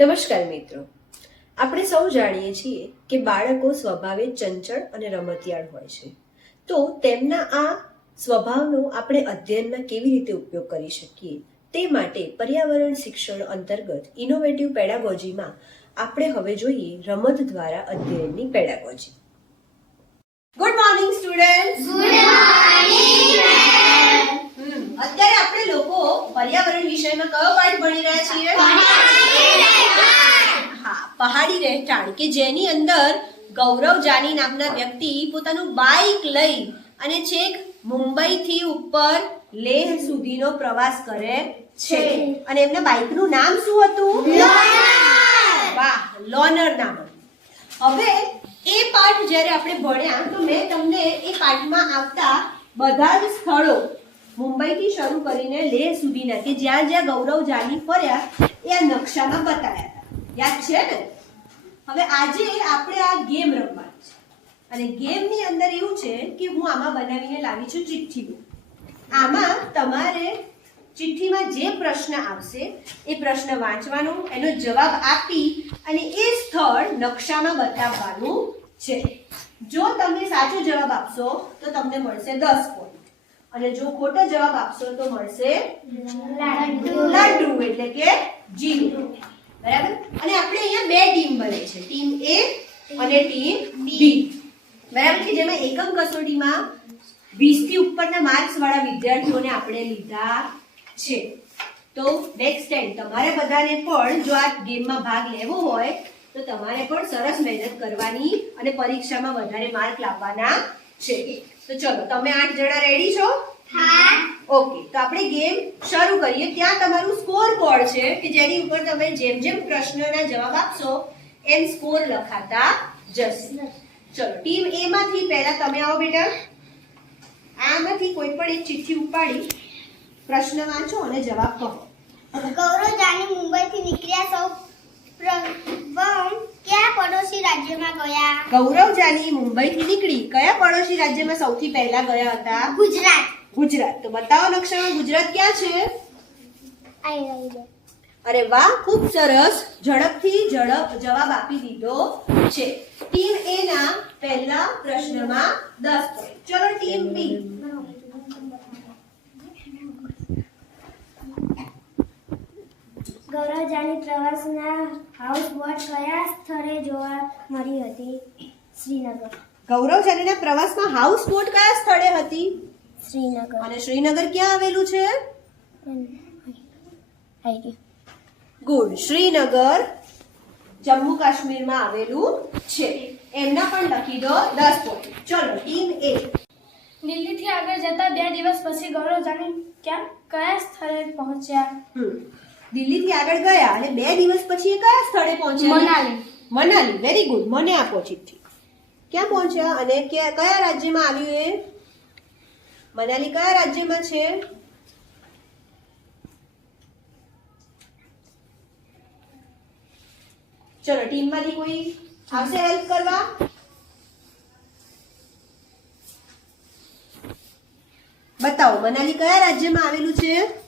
નમસ્કાર મિત્રો. આપણે સૌ જાણીએ છીએ કે બાળકો સ્વભાવે ચંચળ અને રમતિયાળ હોય છે. તો તેમના આ સ્વભાવનો આપણે અધ્યયનમાં કેવી રીતે ઉપયોગ કરી શકીએ? તે માટે પર્યાવરણ શિક્ષણ અંતર્ગત ઇનોવેટિવ પેડાગોજીમાં આપણે હવે જોઈએ રમત દ્વારા અધ્યયનની પેડાગોજી ગુડ મોર્નિંગ સ્ટુડન્ટ અત્યારે આપણે લોકો પર્યાવરણ વિષયમાં કયો પાઠ ભણી રહ્યા છીએ? પહાડી રહેઠાણ કે જેની અંદર ગૌરવ જાની નામના વ્યક્તિ પોતાનું બાઇક લઈ અને છેક મુંબઈથી ઉપર લેહ સુધીનો પ્રવાસ કરે છે. અને એમના બાઇકનું નામ શું હતું? વાહ લોનર નામ. હવે એ પાઠ જ્યારે આપણે ભણ્યા તો મેં તમને એ પાઠમાં આવતા બધા જ સ્થળો મુંબઈથી શરૂ કરીને લેહ સુધીના કે જ્યાં જ્યાં ગૌરવ જાની ફર્યા એ આ નકશામાં બતાવ્યા હતા. યાદ છે ને? હવે આજે આપણે આ ગેમ રમવાની છે. અને ગેમની અંદર એવું છે કે હું આમાં બનાવીને લાવી છું ચિઠ્ઠીઓ. આમાં તમારે ચિઠ્ઠીમાં જે પ્રશ્ન આવશે એ પ્રશ્ન વાંચવાનો એનો જવાબ આપી અને એ સ્થળ નકશામાં બતાવવાનું છે. જો તમે સાચો જવાબ આપશો તો તમને મળશે દસ પોઈન્ટ અને જો ખોટો જવાબ આપશો તો મળશે લાડુ એટલે કે જીરો બરાબર અને આપણે અહીંયા બે ટીમ બને છે ટીમ એ અને ટીમ બી બરાબર કે જેમાં એકમ કસોટીમાં 20 થી ઉપરના માર્ક્સ વાળા વિદ્યાર્થીઓને આપણે લીધા છે. તો નેક્સ્ટ ટાઈમ તમારે બધાને પણ જો આ ગેમમાં ભાગ લેવો હોય તો તમારે પણ સરસ મહેનત કરવાની અને પરીક્ષામાં વધારે માર્ક લાવવાના છે. તો ચલો તમે આઠ જણા રેડી છો? ઓકે તો આપણે ગેમ શરૂ કરીએ. ત્યાં તમારું સ્કોર બોર્ડ છે કે જેની ઉપર તમે જેમ જેમ પ્રશ્નના જવાબ આપશો એમ સ્કોર લખાતા જશે. ચલો ટીમ એ માંથી પહેલા તમે આવો બેટા. આમાંથી કોઈ પણ એક ચિઠ્ઠી ઉપાડી પ્રશ્ન વાંચો અને જવાબ કહો. ગૌરવ જાની મુંબઈથી નીકળ્યા સૌ કયા પડોશી રાજ્યમાં ગયા? ગૌરવ જાની મુંબઈથી નીકળી કયા પડોશી રાજ્યમાં સૌથી પહેલા ગયા હતા? ગુજરાત. ગુજરાત. તો બતાવો લક્ષણો ગુજરાત ક્યાં છે. અરે વાહ ખૂબ સરસ. ઝડપથી ઝડપ જવાબ આપી દીધો છે. ટીમ એ ના પહેલા પ્રશ્નમાં 10 પોઈન્ટ ચલો ટીમ બી. ગૌરવ જાની પ્રવાસના હાઉસ બોટ કયા સ્થળે જોવા મળી હતી? શ્રીનગર. ગૌરવ જાનીના પ્રવાસમાં હાઉસ બોટ કયા સ્થળે હતી? શ્રીનગર. અને શ્રીનગર ક્યાં આવેલું છે? આઈ. ગુડ શ્રીનગર જમ્મુ કાશ્મીરમાં આવેલું છે. એમના પણ લખી દો દસ પોઈન્ટ ચલો ટીમ એ દિલ્હીથી આગળ જતા બે દિવસ પછી ગૌરવ જાની ક્યાં કયા સ્થળે પહોંચ્યા? હમ. દિલ્હીથી આગળ ગયા અને બે દિવસ પછી એ કયા સ્થળે પહોંચ્યા? મનાલી. મનાલી. વેરી ગુડ મને આપો ચિઠ્ઠી ક્યાં પહોંચ્યા અને ક્યાં- કયા રાજ્યમાં આવ્યું એ? મનાલી કયા રાજ્યમાં છે? ચલો ટીમમાંથી કોઈ આવશે હેલ્પ કરવા? બતાવો મનાલી કયા રાજ્યમાં આવેલું છે?